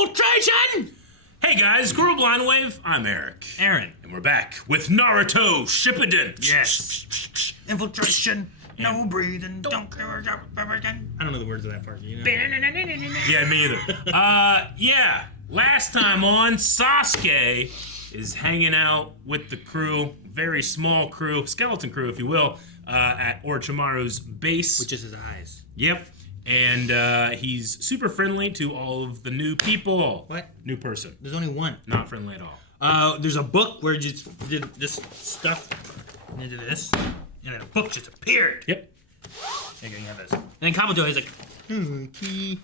Infiltration! Hey guys, Squirrel Blind Wave, I'm Eric. Aaron. And we're back with Naruto Shippuden. Yes. Infiltration, no breathing, don't care about everything. I don't know the words of that part, you know? Yeah, me either. Last time on, Sasuke is hanging out with the crew, very small crew, skeleton crew if you will, at Orochimaru's base. Which is his eyes. Yep. And he's super friendly to all of the new people. What? New person. There's only one. Not friendly at all. There's a book where it just did this stuff into this, and then a book just appeared. Yep. There you go, you have this. And then Kabuto is like, key,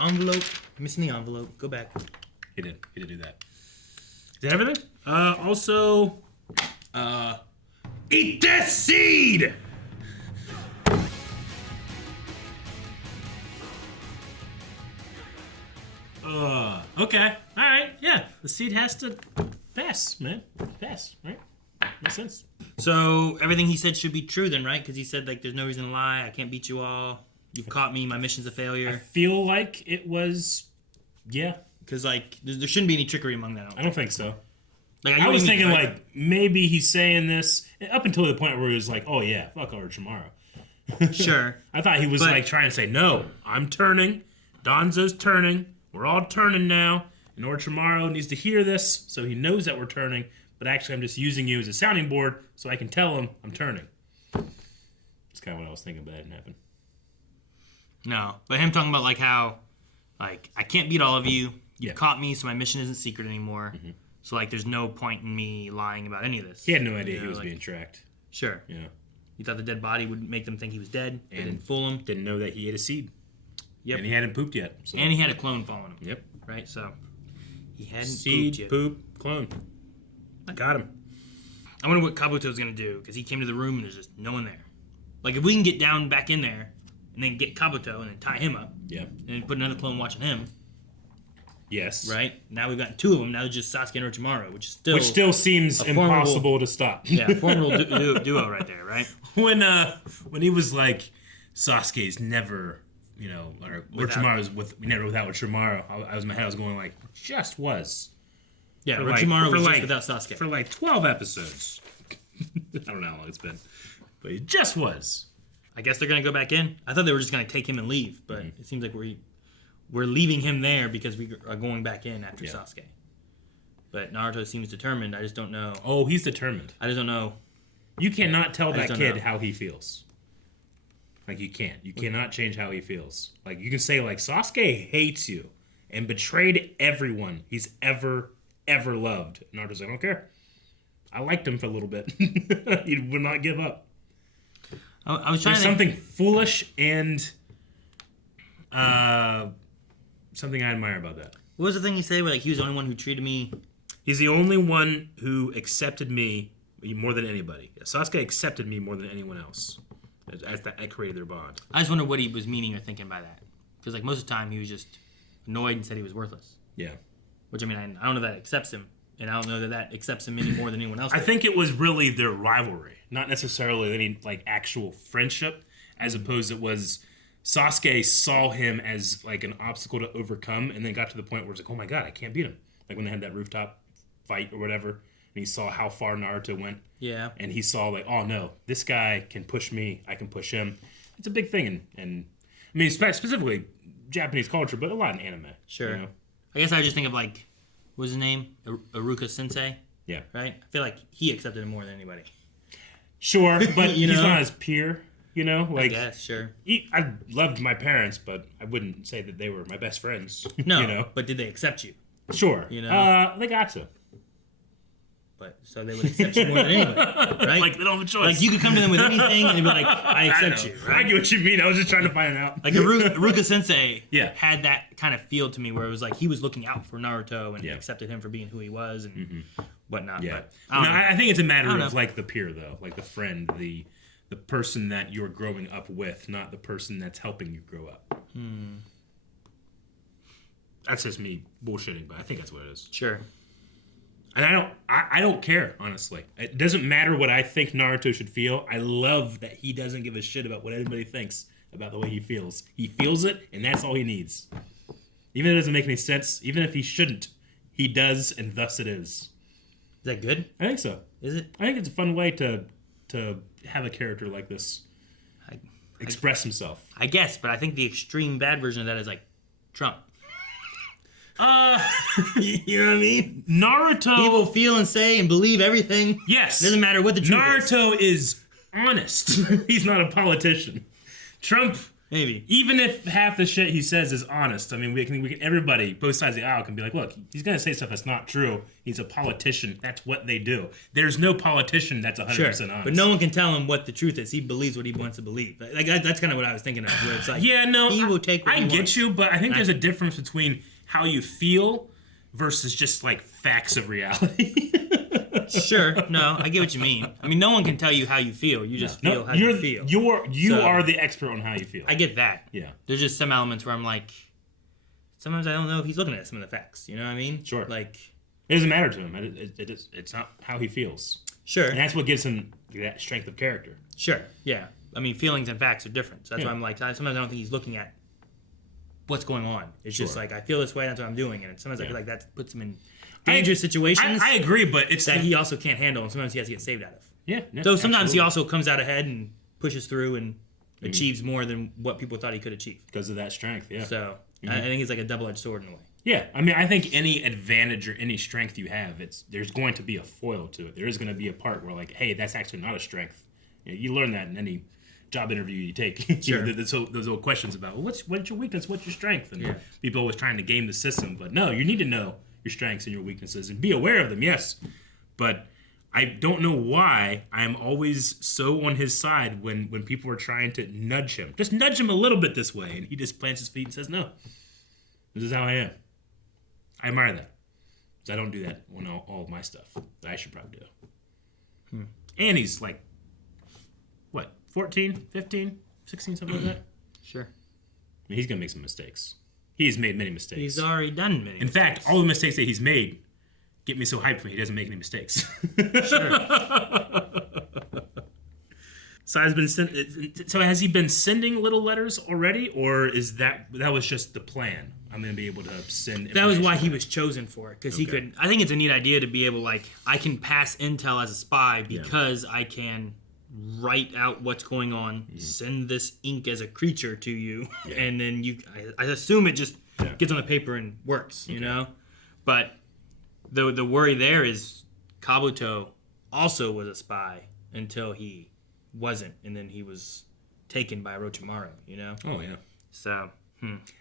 envelope, missing the envelope, go back. He did do that. Is that everything? Also, eat this seed! Okay. Alright, yeah. The seed has to pass, man. Pass, right? Makes sense. So everything he said should be true then, right? Because he said, like, there's no reason to lie, I can't beat you all, you've caught me, my mission's a I failure. feel like it was, yeah. Because, like, there shouldn't be any trickery among that. I don't think so. Like, I was thinking, like, maybe he's saying this up until the point where he was like, oh, yeah, fuck Orochimaru. Sure. I thought he was, like, trying to say, no, I'm turning, Danzo's turning, we're all turning now, and Orochimaru needs to hear this so he knows that we're turning, but actually I'm just using you as a sounding board so I can tell him I'm turning. That's kind of what I was thinking, but that didn't happen. No, but him talking about, like, how, like, I can't beat all of you, you've caught me, so my mission isn't secret anymore. Mm-hmm. So, like, there's no point in me lying about any of this. He had no idea he was being tracked. Sure. Yeah. You thought the dead body would make them think he was dead. They didn't fool him. Didn't know that he ate a seed. Yep. And he hadn't pooped yet. So. And he had a clone following him. Yep. Right? So, he hadn't seed, pooped yet. poop, clone. Got him. I wonder what Kabuto's going to do, because he came to the room and there's just no one there. Like, if we can get down back in there, and then get Kabuto, and then tie him up, and then put another clone watching him. Yes. Right? Now we've got two of them. Now it's just Sasuke and Orochimaru, which still seems impossible to stop. Yeah, formidable duo right there, right? When he was like, Sasuke's never, or Orochimaru's never without Orochimaru, I was in my head, I was going like, just was. Yeah, Orochimaru was just without Sasuke. For like 12 episodes. I don't know how long it's been. But he just was. I guess they're going to go back in. I thought they were just going to take him and leave, but it seems like we're leaving him there because we are going back in after Sasuke. But Naruto seems determined. I just don't know. Oh, he's determined. I just don't know. You cannot tell that kid how he feels. Like, you can't. You cannot change how he feels. Like, you can say, like, Sasuke hates you and betrayed everyone he's ever loved. Naruto's like, I don't care. I liked him for a little bit. He would not give up. I was trying There's something foolish and something I admire about that. What was the thing you said? Where, like, he was the only one who treated me. He's the only one who accepted me more than anybody. Sasuke accepted me more than anyone else. As that I created their bond. I just wonder what he was meaning or thinking by that. Because, like, most of the time he was just annoyed and said he was worthless. Yeah. Which, I mean, I don't know that accepts him. And I don't know that accepts him any more than anyone else I did. think it was really their rivalry, not necessarily any like actual friendship, as opposed it was Sasuke saw him as like an obstacle to overcome, and then got to the point where it's like, oh my god, I can't beat him. Like when they had that rooftop fight or whatever, and he saw how far Naruto went. Yeah. And he saw like, oh no, this guy can push me, I can push him. It's a big thing, and I mean specifically Japanese culture, but a lot in anime. Sure. You know? I guess I just think of like, what was his name? Iruka Sensei? Yeah. Right? I feel like he accepted him more than anybody. Sure, but he's not his peer, Like, I guess, sure. I loved my parents, but I wouldn't say that they were my best friends. No, but did they accept you? Sure. They got to. But so they would accept you more than anybody, right? Like, they don't have a choice. Like, you could come to them with anything, and they'd be like, I accept you, right? I get what you mean. I was just trying to find out. Like, Iruka Sensei Yeah. had that kind of feel to me where it was like he was looking out for Naruto and accepted him for being who he was and whatnot. Yeah. But, I think it's a matter of, like, the peer, though. Like, the friend, the person that you're growing up with, not the person that's helping you grow up. That's just me bullshitting, but I think that's what it is. Sure. And I don't care, honestly. It doesn't matter what I think Naruto should feel. I love that he doesn't give a shit about what anybody thinks about the way he feels. He feels it, and that's all he needs. Even if it doesn't make any sense, even if he shouldn't, he does, and thus it is. Is that good? I think so. Is it? I think it's a fun way to have a character like this express himself. I guess, but I think the extreme bad version of that is like Trump. You know what I mean? Naruto. He will feel and say and believe everything. Yes. Doesn't matter what the truth Naruto is honest. He's not a politician. Trump, maybe. Even if half the shit he says is honest, I mean, we can everybody, both sides of the aisle can be like, look, he's going to say stuff that's not true. He's a politician. That's what they do. There's no politician that's 100% honest. But no one can tell him what the truth is. He believes what he wants to believe. Like that's kind of what I was thinking of. Where it's like, yeah, no, he will take what I he get wants. you, but I think there's a difference between how you feel versus just like facts of reality. Sure, no, I get what you mean. I mean, no one can tell you how you feel. You just feel how you feel. You are the expert on how you feel. I get that. Yeah. There's just some elements where I'm like, sometimes I don't know if he's looking at some of the facts. You know what I mean? Sure. Like, it doesn't matter to him. It's not how he feels. Sure. And that's what gives him that strength of character. Sure. Yeah. I mean, feelings and facts are different. So that's Yeah. why I'm like, sometimes I don't think he's looking at what's going on. It's just like, I feel this way, that's what I'm doing. And sometimes I feel like that puts him in dangerous situations. I agree, but it's that he also can't handle, and sometimes he has to get saved out of. Yeah. No, so sometimes absolutely. he also comes out ahead and pushes through and achieves more than what people thought he could achieve. Because of that strength, yeah. So I think it's like a double-edged sword in a way. Yeah, I mean, I think any advantage or any strength you have, there's going to be a foil to it. There is going to be a part where, like, hey, that's actually not a strength. You learn that in any job interview you take. Sure. Those old questions about, well, what's your weakness, what's your strength? And people always trying to game the system. But no, you need to know your strengths and your weaknesses and be aware of them, yes. But I don't know why I'm always so on his side when people are trying to nudge him. Just nudge him a little bit this way, and he just plants his feet and says, no, this is how I am. I admire that. Because I don't do that on all of my stuff that I should probably do. And he's like, what, 14, 15, 16, something like that? Sure. I mean, he's going to make some mistakes. He's made many mistakes. He's already done many In fact, all the mistakes that he's made get me so hyped when he doesn't make any mistakes. Sure. So has he been sending little letters already, or is that was just the plan? I'm gonna be able to send. That was why he was chosen for it, because he Okay. could. I think it's a neat idea to be able, like, I can pass intel as a spy because I can write out what's going on, send this ink as a creature to you, and then I assume it just gets on the paper and works, you know. But the worry there is Kabuto also was a spy until he wasn't, and then he was taken by Orochimaru, you know. Oh yeah. So.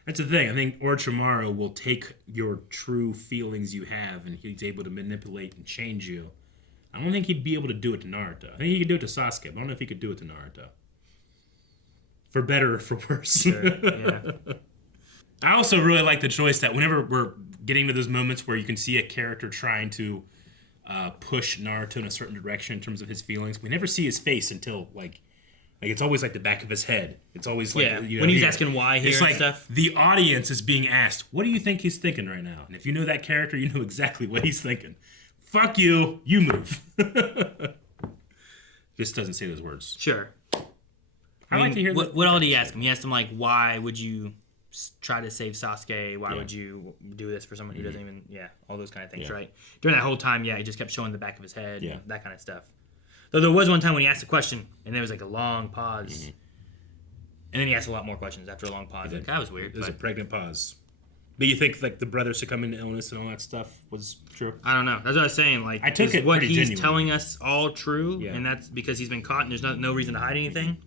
That's the thing. I think Orochimaru will take your true feelings you have, and he's able to manipulate and change you. I don't think he'd be able to do it to Naruto. I think he could do it to Sasuke, but I don't know if he could do it to Naruto. For better or for worse. Sure, yeah. I also really like the choice that whenever we're getting to those moments where you can see a character trying to push Naruto in a certain direction in terms of his feelings, we never see his face until, like it's always like the back of his head. It's always like when he's asking why here it's and like stuff. The audience is being asked, "What do you think he's thinking right now?" And if you know that character, you know exactly what he's thinking. Fuck you, you move. Just doesn't say those words. Sure. I like to hear what all did he ask him? He asked him, like, why would you try to save Sasuke? Why would you do this for someone who doesn't even? Yeah, all those kind of things, right? During that whole time, he just kept showing the back of his head, and that kind of stuff. Though there was one time when he asked a question, and there was like a long pause, and then he asked a lot more questions after a long pause. Like, that was weird. It was a pregnant pause. But you think like the brother succumbing to illness and all that stuff was true? I don't know. That's what I was saying. Like, I took is it what pretty he's genuinely. telling us all true, and that's because he's been caught, and there's no reason to hide anything.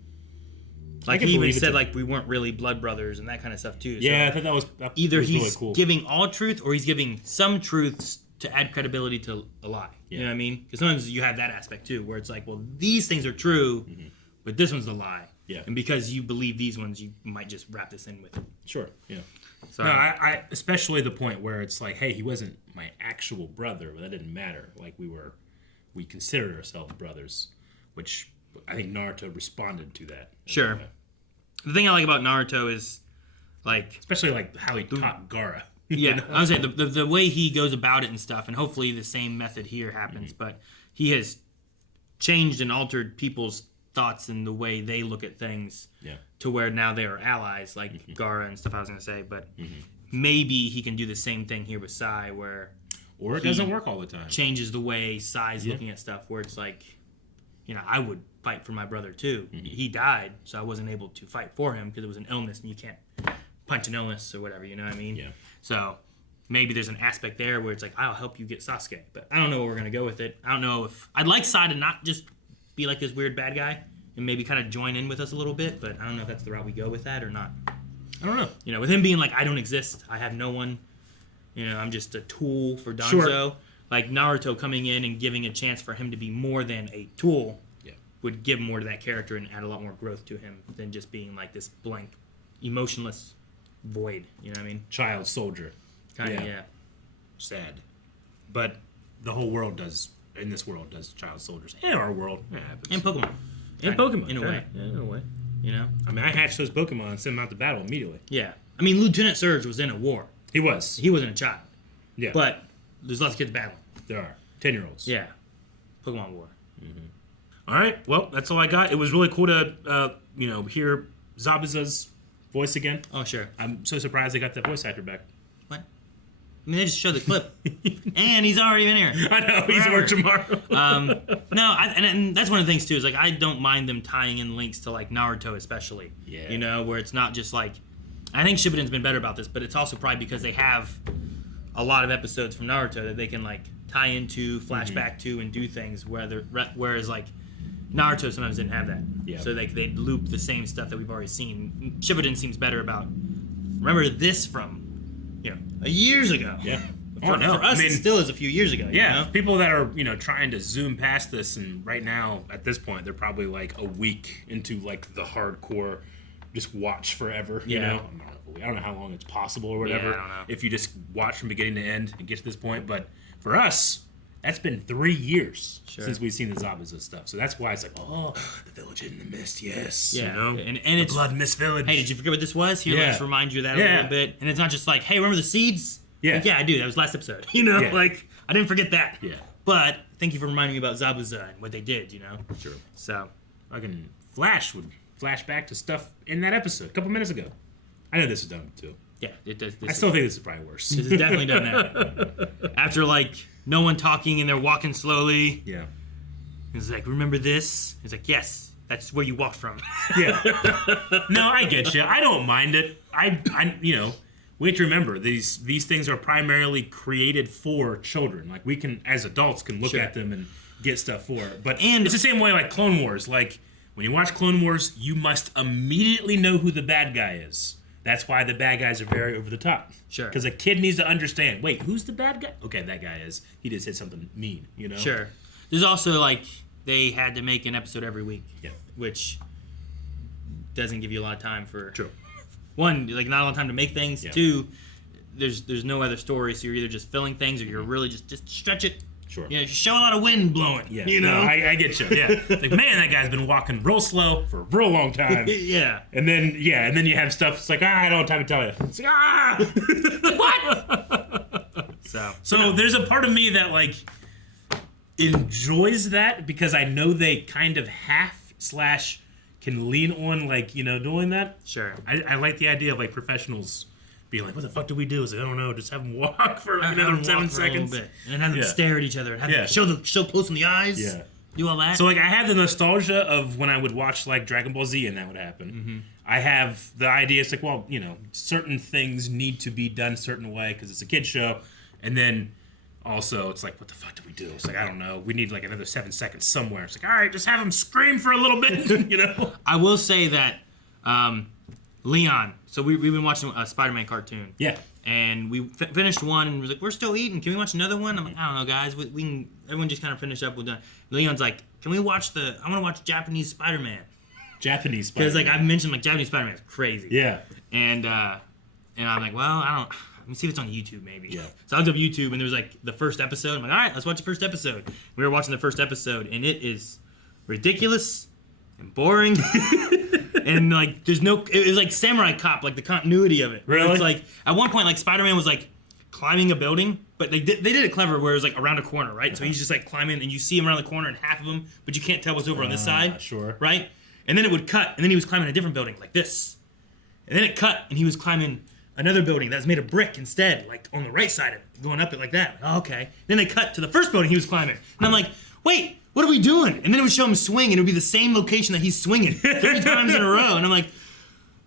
Like, he even said, like, we weren't really blood brothers and that kind of stuff too. So Yeah, I thought that was either was he's really cool. giving all truth, or he's giving some truths to add credibility to a lie. You know what I mean? Because sometimes you have that aspect too, where it's like, well, these things are true, but this one's the lie. Yeah. And because you believe these ones, you might just wrap this in with it. Sure. Yeah. So No, I especially the point where it's like, hey, he wasn't my actual brother, but that didn't matter. Like we considered ourselves brothers, which I think Naruto responded to that. Sure. The thing I like about Naruto is, like, Especially like how he taught Gaara. yeah, I was saying the way he goes about it and stuff, and hopefully the same method here happens. But he has changed and altered people's thoughts and the way they look at things, to where now they are allies, like Gaara and stuff. I was gonna say, but maybe he can do the same thing here with Sai, where Or it doesn't work all the time. Changes the way Sai's looking at stuff, where it's like, I would fight for my brother too. Mm-hmm. He died, so I wasn't able to fight for him because it was an illness, and you can't punch an illness or whatever, you know what I mean? Yeah. So maybe there's an aspect there where it's like, I'll help you get Sasuke. But I don't know where we're going to go with it. I don't know if... I'd like Sai to not just be like this weird bad guy and maybe kind of join in with us a little bit, but I don't know if that's the route we go with that or not. I don't know. With him being like, I don't exist. I have no one. I'm just a tool for Danzo. Sure. Like Naruto coming in and giving a chance for him to be more than a tool would give more to that character and add a lot more growth to him than just being like this blank, emotionless void. You know what I mean? Child soldier. Kind of, yeah. Sad. But the whole world does, in this world, does child soldiers. And our world. It happens. And Pokemon. And Pokemon. In a way. Yeah, in a way. I mean, I hatched those Pokemon and sent them out to battle immediately. Yeah. I mean, Lieutenant Surge was in a war. He was. He wasn't a child. Yeah. But there's lots of kids battling. There are. 10-year-olds. Yeah. Pokemon War. Mm-hmm. All right. Well, that's all I got. It was really cool to, hear Zabuza's voice again. Oh, sure. I'm so surprised they got that voice actor back. What? I mean, they just showed the clip. And he's already in here. I know. He's work tomorrow. No, and that's one of the things, too, is, like, I don't mind them tying in links to, like, Naruto especially. Yeah. Where it's not just, like... I think Shippuden's been better about this, but it's also probably because they have a lot of episodes from Naruto that they can, like, tie into, flashback to, and do things, whereas, like, Naruto sometimes didn't have that. Yeah. So they'd loop the same stuff that we've already seen. Shippuden seems better about, remember this from, years ago. Yeah. For us, it still is a few years ago. Yeah. People that are, trying to zoom past this, and right now, at this point, they're probably, like, a week into, like, the hardcore, just watch forever, you know? I don't know how long it's possible or whatever. Yeah, I don't know. If you just watch from beginning to end and get to this point. But for us, that's been 3 years since we've seen the Zabuza stuff. So that's why it's like, the village in the mist, yes. Yeah. And the it's Blood Mist Village. Hey, did you forget what this was? Here, let's remind you of that a little bit. And it's not just like, hey, remember the seeds? Yeah. Like, yeah, I do. That was last episode. Like, I didn't forget that. Yeah. But thank you for reminding me about Zabuza and what they did, Sure. So. Fucking Flash would flash back to stuff in that episode a couple minutes ago. I know this is done too. Yeah, it does. I still think this is probably worse. This is definitely done that. After, like, no one talking and they're walking slowly. Yeah. It's like, remember this? It's like, yes, that's where you walked from. Yeah. No, I get you. I don't mind it. We have to remember these things are primarily created for children. Like, we can, as adults, can look at them and get stuff for it. But it's the same way like Clone Wars. Like, when you watch Clone Wars, you must immediately know who the bad guy is. That's why the bad guys are very over the top. Sure. Because a kid needs to understand, wait, who's the bad guy? Okay, that guy is. He just did something mean, Sure. There's also, like, they had to make an episode every week. Yeah. Which doesn't give you a lot of time for... True. One, like, not a lot of time to make things. Yeah. Two, there's no other story, so you're either just filling things or you're really just stretch it. Sure. Show a lot of wind blowing. Yeah. No, I get you. Yeah. Like, man, that guy's been walking real slow for a real long time. Yeah. And then you have stuff. It's like, I don't have time to tell you. It's like, what? So there's a part of me that like enjoys that because I know they kind of can lean on like doing that. Sure. I like the idea of like professionals being like, what the fuck do we do? It's like, I don't know, just have them walk for like another 7 seconds. And then have them stare at each other. And have them show close in the eyes. Yeah. Do all that. So like I have the nostalgia of when I would watch like Dragon Ball Z and that would happen. Mm-hmm. I have the idea, it's like, well, certain things need to be done a certain way because it's a kid's show. And then also it's like, what the fuck do we do? It's like, I don't know. We need like another 7 seconds somewhere. It's like, all right, just have them scream for a little bit, I will say that Leon. So we've been watching a Spider-Man cartoon. Yeah. And we finished one and was like, we're still eating. Can we watch another one? I'm like, I don't know, guys. We can. Everyone just kind of finished up. We're done. Leon's like, can we watch I want to watch Japanese Spider-Man. Japanese Spider-Man. Because like I've mentioned, like Japanese Spider-Man is crazy. Yeah. And I'm like, well, let me see if it's on YouTube maybe. Yeah. So I looked up YouTube and there was like the first episode. I'm like, all right, let's watch the first episode. We were watching the first episode and it is ridiculous and boring. And like there's it was like Samurai Cop, like the continuity of it. Really? It's like at one point like Spider-Man was like climbing a building, but they did it clever where it was like around a corner, right? Uh-huh. So he's just like climbing and you see him around the corner and half of him, but you can't tell what's over on this side. Sure. Right? And then it would cut and then he was climbing a different building like this. And then it cut and he was climbing another building that was made of brick instead, like on the right side, going up it like that. Oh, okay. Then they cut to the first building he was climbing, and I'm like, wait, what are we doing? And then it would show him swing, and it would be the same location that he's swinging 3 times in a row, and I'm like,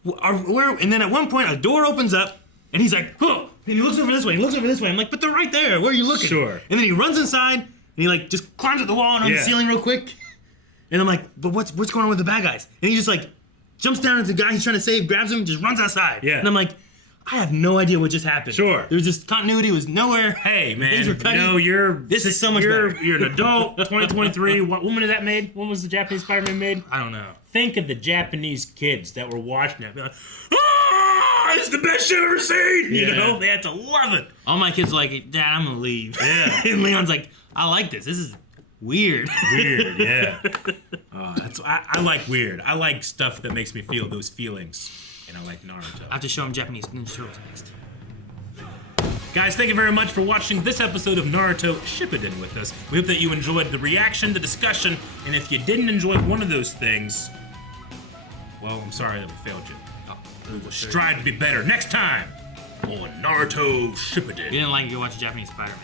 where? And then at one point, a door opens up, and he's like, oh, and he looks over this way, he looks over this way. I'm like, but they're right there. Where are you looking? Sure. And then he runs inside, and he like just climbs up the wall and on the ceiling real quick. And I'm like, but what's going on with the bad guys? And he just like jumps down at the guy he's trying to save, grabs him, just runs outside. Yeah. And I'm like, I have no idea what just happened. Sure. There was just continuity was nowhere. Hey man, Things were cutting. this is so much better. You're an adult. 2023. What when was that made? When was the Japanese Spider-Man made? I don't know. Think of the Japanese kids that were watching that. Like, oh, it's the best shit I've ever seen. You know, they had to love it. All my kids are like, Dad, I'm gonna leave. Yeah. And Leon's like, I like this. This is weird. Weird, yeah. I like weird. I like stuff that makes me feel those feelings. And I like Naruto. I have to show him Japanese Ninja Turtles next. Guys, thank you very much for watching this episode of Naruto Shippuden with us. We hope that you enjoyed the reaction, the discussion, and if you didn't enjoy one of those things, well, I'm sorry that we failed you. We will strive to be better next time on Naruto Shippuden. If you didn't like it, go watch Japanese Spider-Man.